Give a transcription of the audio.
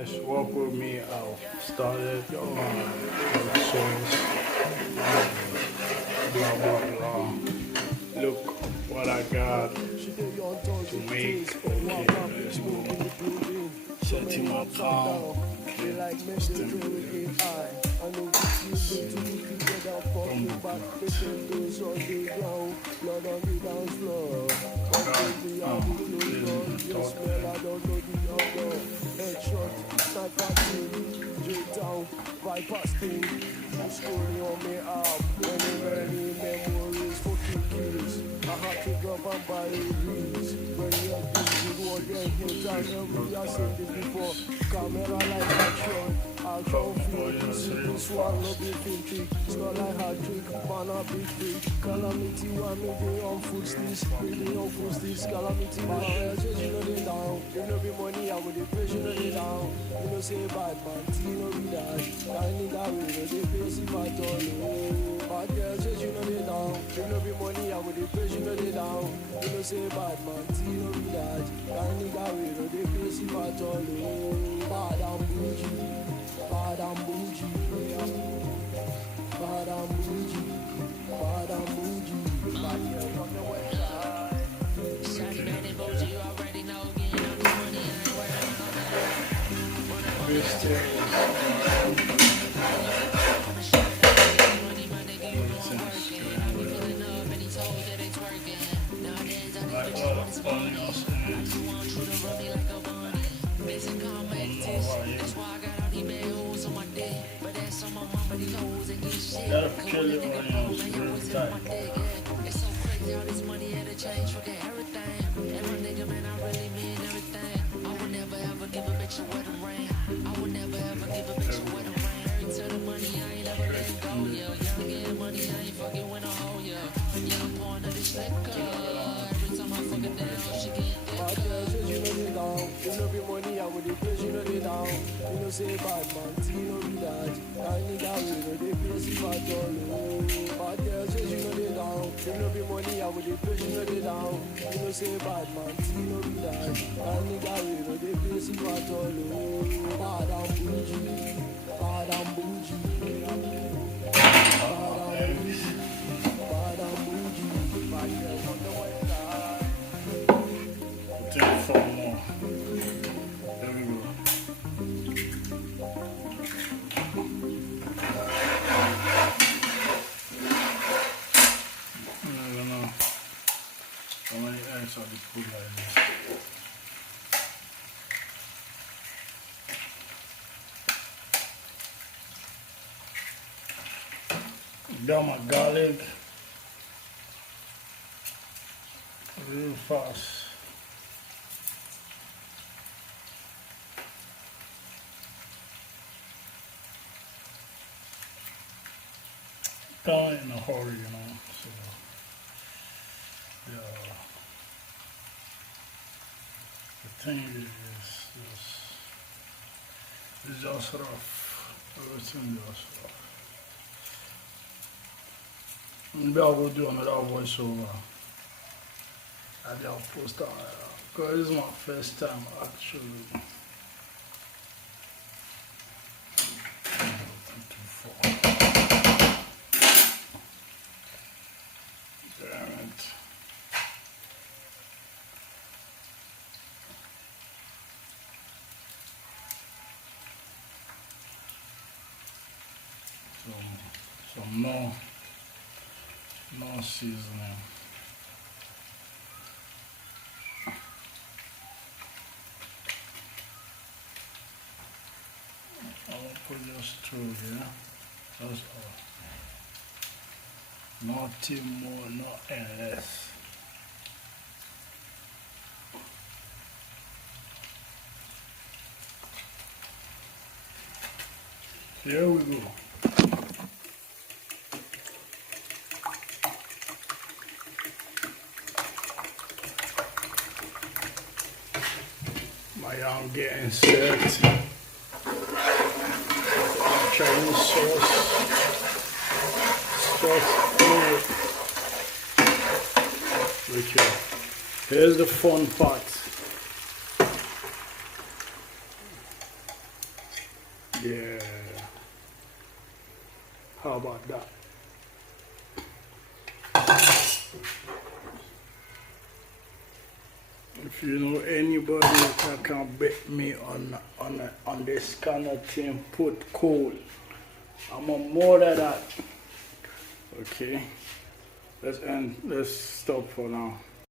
Let's walk with me. I'll start it on songs. Blah blah blah. Look what I got to make. Okay, let's go. Setting my palm. Okay, stimulate. Bypassing, scrolling on me up. Many memories for kids. I had to drop and buy these. When you're busy, what you're here, time I've seen this before. Camera like action, action film. See this one, no big trick. Skull like hard trick, man a big freak. Calamity one, me dey on foot sticks. Me dey on foot sticks. Calamity one, you know they down. You know be money, I would dey pay, you know they down. You know say bad man, you know be that. I need that way, they pay see my toll. Bad girls, you know they down. You know be money, I would dey pay, you know they down. You know say bad man, you know be that. I need that way, they pay see my toll. Bad and bougie, bad and bougie, bad and bougie, bad and bougie, bad girls on the west side. Shawty bad and bougie, you already know. Getting all this money, I ain't worried about that. Gotta kill your onions real tight. It's so crazy how this money had to change fucking everything. And my nigga, man, I really mean everything. I would never ever give a bitch a wedding ring. I would never ever give a bitch a wedding ring. Married to the money, I ain't never let it go, yeah. Young getting money, I ain't fucking with a hoe, yeah. Yeah, I'm pouring of this liquor. Every time I fucking down, she getting thicker. You know they down. You know be money, I would dey pay, you know they down. You know say bad man, you know be that. I need that way, no they pay see my doll. Bad girls, you know they down. You know be money, I would dey pay, you know they down. You know say bad man, you know be that. I need that way, no they pay see my doll. Bad and bougie, bad and bougie, bad and bougie, bad and bougie. Bad girls on the west side. Take 4 more. There we go. I don't know how many eggs I just put like this. Got my garlic real fast. Done in a hurry, you know. So yeah, the thing is just rough. Everything just rough. Maybe I will do another voiceover. I'll post on because this is my first time actually. Damn it. Some no seasoning. I'll put just 2 here. That's all. Nothing more, nothing less. Here we go. My yam getting set. Chinese sauce. Okay. Here's the fun part. Yeah. How about that? If you know anybody that can bet me on this kind of thing, put coal. I'm on more than that. Okay. Let's stop for now.